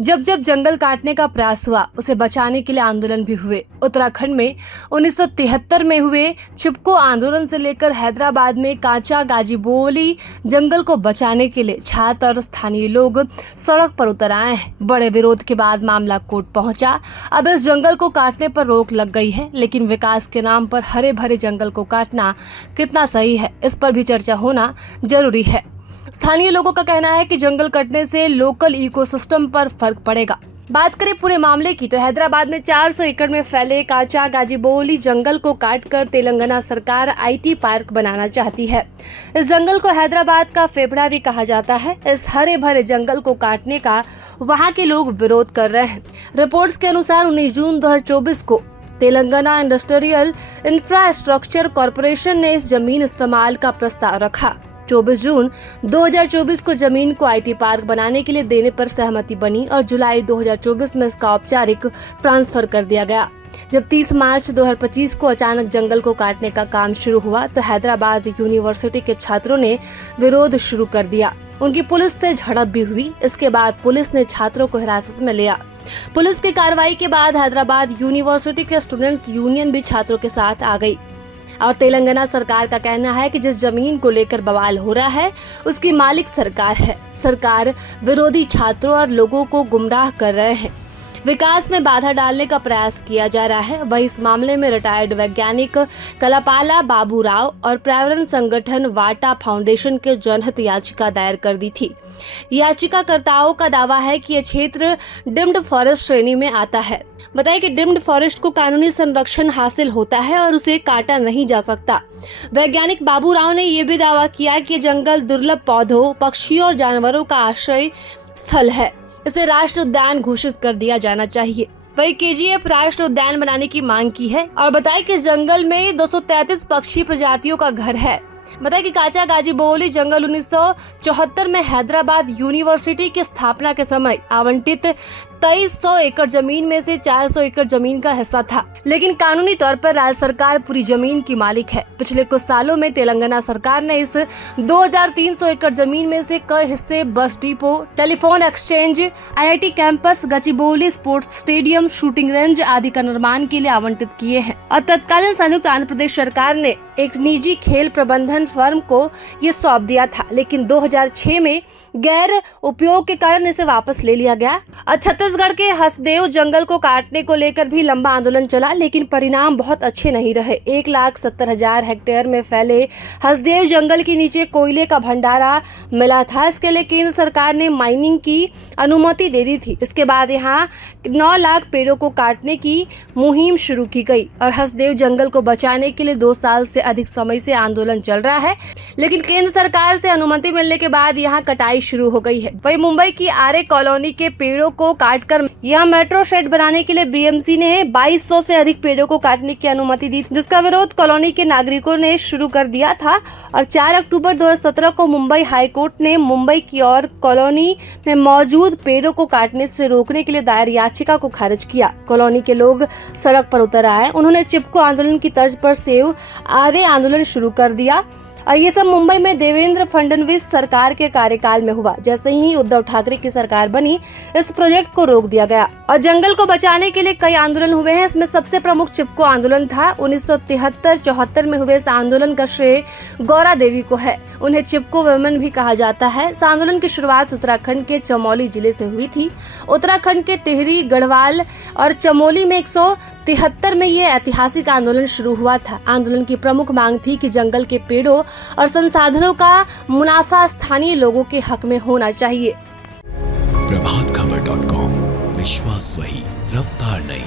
जब जब जंगल काटने का प्रयास हुआ, उसे बचाने के लिए आंदोलन भी हुए। उत्तराखंड में 1973 में हुए चिपको आंदोलन से लेकर हैदराबाद में काचा गाजीबोली जंगल को बचाने के लिए छात्र और स्थानीय लोग सड़क पर उतर आए हैं। बड़े विरोध के बाद मामला कोर्ट पहुंचा। अब इस जंगल को काटने पर रोक लग गई है, लेकिन विकास के नाम पर हरे भरे जंगल को काटना कितना सही है, इस पर भी चर्चा होना जरूरी है। स्थानीय लोगों का कहना है कि जंगल कटने से लोकल इकोसिस्टम पर फर्क पड़ेगा। बात करें पूरे मामले की तो हैदराबाद में 400 एकड़ में फैले काचा गाजीबोली जंगल को काटकर तेलंगाना सरकार आईटी पार्क बनाना चाहती है। इस जंगल को हैदराबाद का फेफड़ा भी कहा जाता है। इस हरे भरे जंगल को काटने का वहां के लोग विरोध कर रहे हैं। रिपोर्ट्स के अनुसार 19 जून 2024 को तेलंगाना इंडस्ट्रियल इंफ्रास्ट्रक्चर कॉरपोरेशन ने इस जमीन इस्तेमाल का प्रस्ताव रखा। 24 जून 2024 को जमीन को आईटी पार्क बनाने के लिए देने पर सहमति बनी और जुलाई 2024 में इसका औपचारिक ट्रांसफर कर दिया गया। जब 30 मार्च 2025 को अचानक जंगल को काटने का काम शुरू हुआ तो हैदराबाद यूनिवर्सिटी के छात्रों ने विरोध शुरू कर दिया। उनकी पुलिस से झड़प भी हुई। इसके बाद पुलिस ने छात्रों को हिरासत में लिया। पुलिस की कार्रवाई के बाद हैदराबाद यूनिवर्सिटी के स्टूडेंट्स यूनियन भी छात्रों के साथ आ गई और तेलंगाना सरकार का कहना है कि जिस जमीन को लेकर बवाल हो रहा है उसकी मालिक सरकार है। सरकार विरोधी छात्रों और लोगों को गुमराह कर रहे हैं। विकास में बाधा डालने का प्रयास किया जा रहा है। वही इस मामले में रिटायर्ड वैज्ञानिक कलापाला बाबू राव और पर्यावरण संगठन वाटा फाउंडेशन के जनहित याचिका दायर कर दी थी। याचिकाकर्ताओं का दावा है कि यह क्षेत्र डिम्ड फॉरेस्ट श्रेणी में आता है। बताएं कि डिम्ड फॉरेस्ट को कानूनी संरक्षण हासिल होता है और उसे काटा नहीं जा सकता। वैज्ञानिक बाबू राव ने यह भी दावा किया कि जंगल दुर्लभ पौधों, पक्षियों और जानवरों का आश्रय स्थल है। इसे राष्ट्रीय उद्यान घोषित कर दिया जाना चाहिए। वही केजीएफ राष्ट्रीय उद्यान बनाने की मांग की है और बताया कि जंगल में 233 पक्षी प्रजातियों का घर है। बताया कि काचा गाजीबोली जंगल 1974 में हैदराबाद यूनिवर्सिटी की स्थापना के समय आवंटित 2300 एकड़ जमीन में से 400 एकड़ जमीन का हिस्सा था, लेकिन कानूनी तौर पर राज्य सरकार पूरी जमीन की मालिक है। पिछले कुछ सालों में तेलंगाना सरकार ने इस 2300 एकड़ जमीन में से कई हिस्से bus depot, telephone exchange, IIT campus, Gachibowli sports stadium, shooting range आदि का निर्माण के लिए आवंटित किए हैं और तत्कालीन संयुक्त आंध्र प्रदेश सरकार ने एक निजी खेल प्रबंधन फर्म को ये सौंप दिया था, लेकिन 2006 में गैर उपयोग के कारण इसे वापस ले लिया गया। और छत्तीसगढ़ के हसदेव जंगल को काटने को लेकर भी लंबा आंदोलन चला, लेकिन परिणाम बहुत अच्छे नहीं रहे। 1,70,000 हेक्टेयर में फैले हसदेव जंगल के नीचे कोयले का भंडारा मिला था। इसके लिए केंद्र सरकार ने माइनिंग की अनुमति दे दी थी। इसके बाद यहाँ 9 लाख पेड़ों को काटने की मुहिम शुरू की गई और हसदेव जंगल को बचाने के लिए 2 साल से अधिक समय से आंदोलन चल रहा है, लेकिन केंद्र सरकार से अनुमति मिलने के बाद यहाँ कटाई शुरू हो गई है। वही मुंबई की आरे कॉलोनी के पेड़ों को काटकर यहाँ मेट्रो शेड बनाने के लिए बीएमसी ने 2200 से अधिक पेड़ों को काटने की अनुमति दी, जिसका विरोध कॉलोनी के नागरिकों ने शुरू कर दिया था और 4 अक्टूबर 2017 को मुंबई हाईकोर्ट ने मुंबई की और कॉलोनी में मौजूद पेड़ों को काटने से रोकने के लिए दायर याचिका को खारिज किया। कॉलोनी के लोग सड़क पर उतर आए। उन्होंने चिपको आंदोलन की तर्ज पर सेव आरे आंदोलन शुरू कर दिया और ये सब मुंबई में देवेंद्र फडणवीस सरकार के कार्यकाल में हुआ। जैसे ही उद्धव ठाकरे की सरकार बनी, इस प्रोजेक्ट को रोक दिया गया और जंगल को बचाने के लिए कई आंदोलन हुए हैं। इसमें सबसे प्रमुख चिपको आंदोलन था। 1973-74 में हुए इस आंदोलन का श्रेय गौरा देवी को है। उन्हें चिपको वुमेन भी कहा जाता है। इस आंदोलन की शुरुआत उत्तराखंड के चमोली जिले से हुई थी। उत्तराखंड के टिहरी, गढ़वाल और चमोली में 173 में ये ऐतिहासिक आंदोलन शुरू हुआ था। आंदोलन की प्रमुख मांग थी कि जंगल के पेड़ों और संसाधनों का मुनाफा स्थानीय लोगों के हक में होना चाहिए। प्रभातखबर.com, विश्वास वही, रफ्तार नहीं।